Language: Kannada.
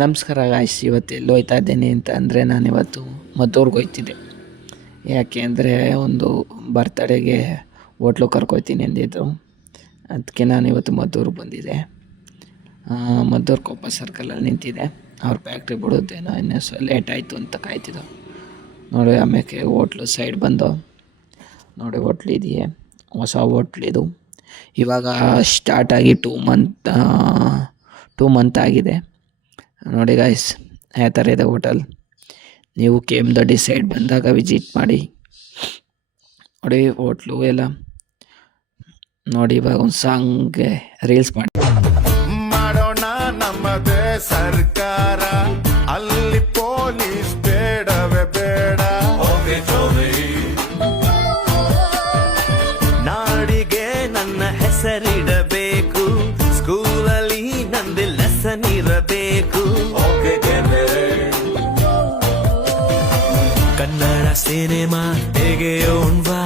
ನಮಸ್ಕಾರ ಗಾಯ್ಸ್, ಇವತ್ತು ಎಲ್ಲಿ ಹೋಗ್ತಾ ಇದ್ದೀನಿ ಅಂತ ಅಂದರೆ ನಾನಿವತ್ತು ಮದ್ದೂರ್ಗೆ ಹೋಗ್ತಿದ್ದೆ. ಯಾಕೆ ಅಂದರೆ ಒಂದು ಬರ್ತಡೇಗೆ ಹೋಟ್ಲು ಕರ್ಕೊಯ್ತೀನಿ ಅಂದಿದ್ರು. ಅದಕ್ಕೆ ನಾನಿವತ್ತು ಮದ್ದೂರಿಗೆ ಬಂದಿದ್ದೆ. ಮದ್ದೂರು ಕೊಪ್ಪ ಸರ್ಕಲಲ್ಲಿ ನಿಂತಿದ್ದೆ. ಅವ್ರ ಫ್ಯಾಕ್ಟ್ರಿ ಬಿಡೋದೇನೋ ಇನ್ನೂ ಲೇಟ್ ಆಯಿತು ಅಂತ ಕಾಯ್ತಿದ್ದು. ನೋಡಿ ಆಮೇಲೆ ಹೋಟ್ಲು ಸೈಡ್ ಬಂದು ನೋಡಿ ಹೋಟ್ಲಿದೆಯೇ, ಹೊಸ ಹೋಟ್ಲಿದು. ಇವಾಗ ಸ್ಟಾರ್ಟಾಗಿ 2 ಮಂತ್ ಆಗಿದೆ. ನೋಡಿ ಗಾಯ್ಸ್, ಯಾವ ಥರ ಇದೆ ಹೋಟೆಲ್. ನೀವು KM ದೊಡ್ಡಿ ಸೈಡ್ ಬಂದಾಗ ವಿಸಿಟ್ ಮಾಡಿ. ನೋಡಿ ಹೋಟ್ಲು ಎಲ್ಲ ನೋಡಿ. ಇವಾಗ ಒಂದು ಸಾಂಗ್ಗೆ ರೀಲ್ಸ್ ಮಾಡಿ ಮಾಡೋಣ ನಮ್ಮದೇ ಸರ್ಕಾರ, ಅಲ್ಲಿ ಪೊಲೀಸ್ ಬೇಡವೇ ಬೇಡ. ನಾಡಿಗೆ ನನ್ನ ಹೆಸರಿಡಬೇಕು, ಸ್ಕೂಲಲ್ಲಿ ನಂದು ಲೆಸನ್ ಇರಬೇಕು. ಕನ್ನಡ ಸಿನಿಮಾ ತೆಗೆಯೋಣ್ವಾ,